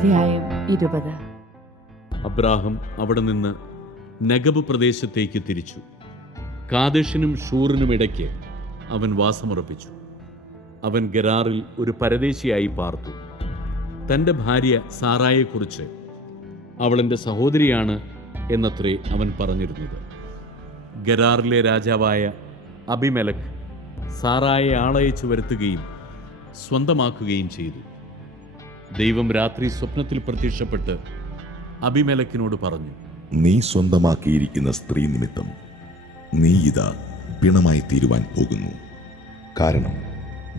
അധ്യായം 20. അബ്രാഹം അവിടെ നിന്ന് നെഗബ് പ്രദേശത്തേക്ക് തിരിച്ചു. കാദേശിനും ഷൂറിനും ഇടയ്ക്ക് അവൻ വാസമുറപ്പിച്ചു. അവൻ ഗരാറിൽ ഒരു പരദേശിയായി പാർത്തു. തൻ്റെ ഭാര്യ സാറായെക്കുറിച്ച് അവളെൻ്റെ സഹോദരിയാണ് എന്നത്രേ അവൻ പറഞ്ഞിരുന്നത്. ഗരാറിലെ രാജാവായ അബിമെലക്ക് സാറായെ ആളയച്ചു വരുത്തുകയും സ്വന്തമാക്കുകയും ചെയ്തു. ദൈവം രാത്രി സ്വപ്നത്തിൽ പ്രത്യക്ഷപ്പെട്ട് അബിമെലക്കിനോട് പറഞ്ഞു, നീ സ്വന്തമാക്കിയിരിക്കുന്ന സ്ത്രീ നിമിത്തം നീ ഇതാ പിണമായി തീരുവാൻ പോകുന്നു. കാരണം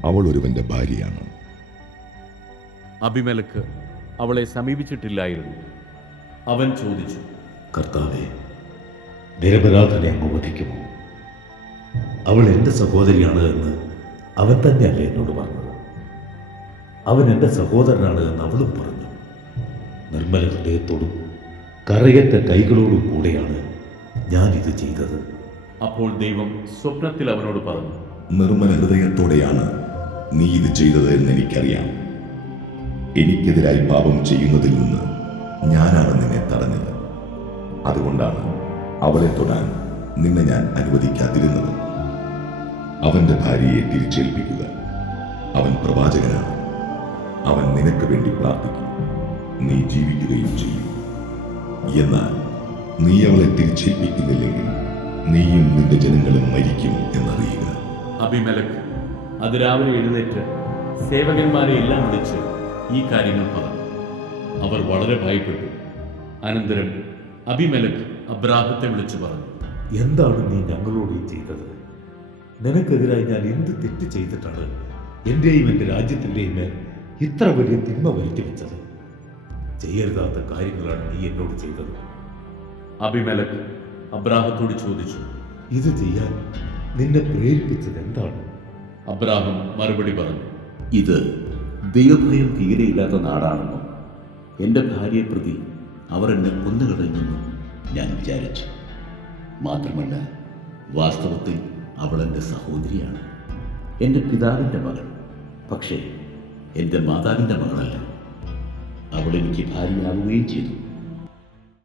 അവൾ ഒരുവന്റെ ഭാര്യയാണ്. അബിമെലക്ക് അവളെ സമീപിച്ചിട്ടില്ലായിരുന്നു. അവൻ ചോദിച്ചു, കർത്താവേ, നിരപരാധനെ അങ്ങ് വധിക്കുമോ? അവൾ എൻ്റെ സഹോദരിയാണ് എന്ന് അവൻ തന്നെയല്ലേ എന്നോട് പറഞ്ഞത്? അവൻ എൻ്റെ സഹോദരനാണ് എന്ന് അവളും പറഞ്ഞു. നിർമ്മല ഹൃദയത്തോടും കറയറ്റ കൈകളോടും കൂടെയാണ് ഞാനിത് ചെയ്തത്. അപ്പോൾ ദൈവം സ്വപ്നത്തിൽ അവനോട് പറഞ്ഞു, നിർമ്മല ഹൃദയത്തോടെയാണ് നീ ഇത് ചെയ്തത് എന്ന് എനിക്കറിയാം. എനിക്കെതിരായി പാപം ചെയ്യുന്നതിൽ നിന്ന് ഞാനാണ് നിന്നെ തടഞ്ഞത്. അതുകൊണ്ടാണ് അവളെ തൊടാൻ നിന്നെ ഞാൻ അനുവദിക്കാതിരുന്നത്. അവന്റെ ഭാര്യയെ തിരിച്ചേൽപ്പിക്കുക. അവൻ പ്രവാചകനാണ്. അവൻ നിനക്ക് വേണ്ടി പ്രാർത്ഥിക്കും. നീ ജീവിക്കുകയും ചെയ്യും. എന്നാൽ നീ അവളെ തിരിച്ചേൽപ്പിക്കുന്നില്ലെങ്കിൽ നീയും നിന്റെ ജനങ്ങളും മരിക്കും എന്നറിയുക. അബിമെലക്ക് അതിരാവിലെ എഴുന്നേറ്റ് സേവകന്മാരെ എല്ലാം വിളിച്ച് ഈ കാര്യങ്ങൾ പറഞ്ഞു. അവർ വളരെ ഭയപ്പെട്ടു. അനന്തരം അബിമെലക്ക് അബ്രാഹത്തെ വിളിച്ചു പറഞ്ഞു, എന്താണ് നീ ഞങ്ങളോട് ഈ ചെയ്തത്? നിനക്കെതിരായി ഞാൻ എന്ത് തെറ്റ് ചെയ്തിട്ടാണ് എൻ്റെയും എൻ്റെ രാജ്യത്തിൻ്റെയും മേൽ ഇത്ര വലിയ തിന്മ വരുത്തി വെച്ചത്? ചെയ്യരുതാത്ത കാര്യങ്ങളാണ് നീ എന്നോട് ചെയ്തത്. അബിമെലക്ക് അബ്രാഹത്തോട് ചോദിച്ചു, ഇത് ചെയ്യാൻ നിന്നെ പ്രേരിപ്പിച്ചത് എന്താണ്? അബ്രാഹം മറുപടി പറഞ്ഞു, ഇത് ദൈവഭയം തീരെയില്ലാത്ത നാടാണെന്നും എൻ്റെ ഭാര്യയെ പ്രതി അവർ എന്നെ കൊന്നുകളയുമെന്നും ഞാൻ വിചാരിച്ചു. മാത്രമല്ല, വാസ്തവത്തിൽ അവൾ എൻ്റെ സഹോദരിയാണ്, എൻ്റെ പിതാവിൻ്റെ മകൾ. പക്ഷേ എൻ്റെ മാതാവിൻ്റെ മകളല്ല. അവൾ എനിക്ക് ഭാര്യയാവുകയും ചെയ്തു.